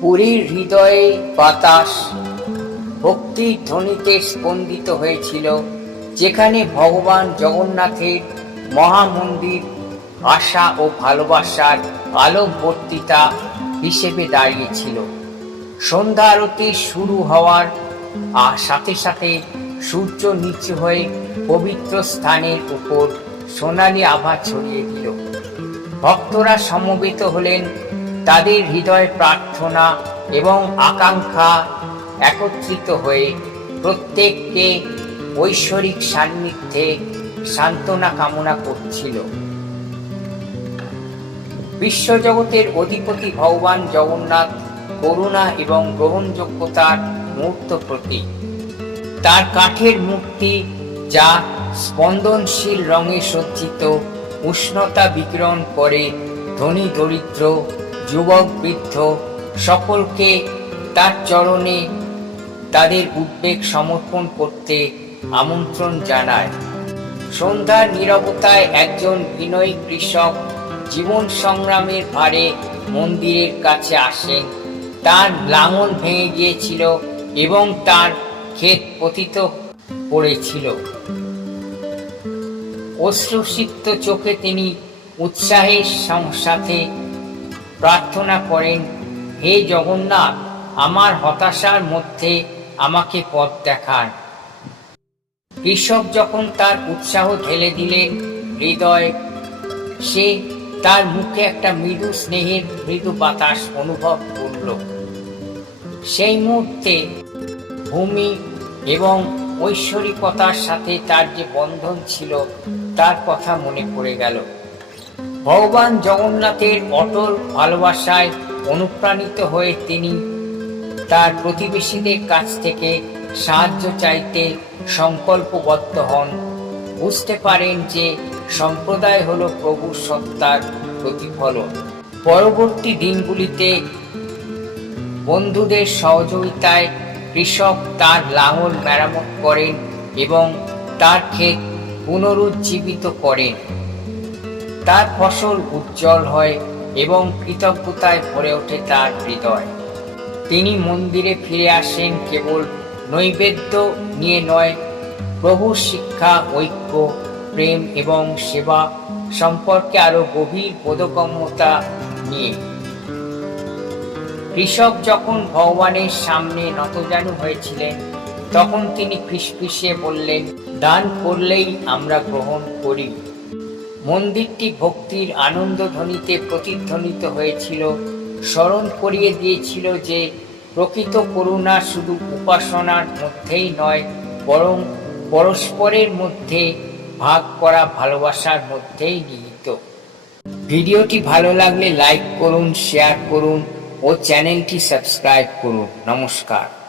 পুরীর হৃদয়ে বাতাস, ভক্তির ধ্বনিতে স্পন্দিত হয়েছিল, যেখানে ভগবান জগন্নাথের মহামন্দির আশা ও ভালোবাসার আলোকবর্তিতা হিসেবে দাঁড়িয়েছিল। সন্ধ্যা আরতি শুরু হওয়ার আর সাথে সাথে সূর্য নিচু হয়ে পবিত্র স্থানের উপর সোনালি আভা ছড়িয়ে দিল। ভক্তরা সমবেত হলেন তাদের হৃদয় প্রার্থনা এবং আকাঙ্ক্ষা একত্রিত হয়ে প্রত্যেককে ঐশ্বরিক সান্নিধ্যে সান্ত্বনা কামনা করছিল। বিশ্বজগতের অধিপতি ভগবান জগন্নাথ করুণা এবং গ্রহণযোগ্যতার মূর্ত প্রতীক। তার কাঠের মূর্তি যা স্পন্দনশীল রঙে সজ্জিত উষ্ণতা বিকিরণ করে ধনী দরিদ্র যুবক, বৃদ্ধ সকলকে তার চরণে তাদের উদ্বেগ সমর্পণ করতে আমন্ত্রণ জানায়। সন্ধ্যার নিরবতায় একজন বিনয়ী কৃষক জীবন সংগ্রামের ভারে মন্দিরের কাছে আসেন তার লাঙল ভেঙে গিয়েছিল এবং তার ক্ষেত পতিত পড়েছিল। অশ্রুসিক্ত চোখে তিনি উৎসাহের সাথে প্রার্থনা করেন, হে জগন্নাথ, আমার হতাশার মধ্যে আমাকে পথ দেখান। কৃষক যখন তার উৎসাহ ঢেলে দিলেন হৃদয়, সে তার মুখে একটা মৃদু স্নেহের মৃদু বাতাস অনুভব করল। সেই মুহূর্তে ভূমি এবং ঐশ্বরিকতার সাথে তার যে বন্ধন ছিল, তার কথা মনে পড়ে গেল। ভগবান জগন্নাথের অটল ভালোবাসায় অনুপ্রাণিত হয়ে তিনি তার প্রতিবেশীদের কাছ থেকে সাহায্য চাইতে সংকল্পবদ্ধ হন। বুঝতে পারেন যে সম্প্রদায় হল প্রভুর সত্তার প্রতিফলন। পরবর্তী দিনগুলিতে বন্ধুদের সহযোগিতায় কৃষক তার লাঙল মেরামত করেন এবং তার ক্ষেত পুনরুজ্জীবিত করেন। তার ফসল উজ্জ্বল হয় এবং কৃতজ্ঞতায় ভরে ওঠে তার হৃদয়। তিনি মন্দিরে ফিরে আসেন কেবল নৈবেদ্য নিয়ে নয় প্রভুর শিক্ষা, ঐক্য, প্রেম এবং সেবা সম্পর্কে আরও গভীর বোধগম্যতা নিয়ে। কৃষক যখন ভগবানের সামনে নতজানু হয়েছিলেন, তখন তিনি ফিসফিসিয়ে বললেন, দান করলেই আমরা গ্রহণ করি। মন্দিরটি ভক্তির আনন্দ ধ্বনিতে প্রতিধ্বনিত হয়েছিল। স্মরণ করিয়ে দিয়েছিল যে, প্রকৃত করুণা শুধু উপাসনার মধ্যেই নয়, বরং পরস্পরের মধ্যে ভাগ করা ভালোবাসার মধ্যেই নিহিত। ভিডিওটি ভালো লাগলে লাইক করুন, শেয়ার করুন ও চ্যানেলটি সাবস্ক্রাইব করুন। নমস্কার।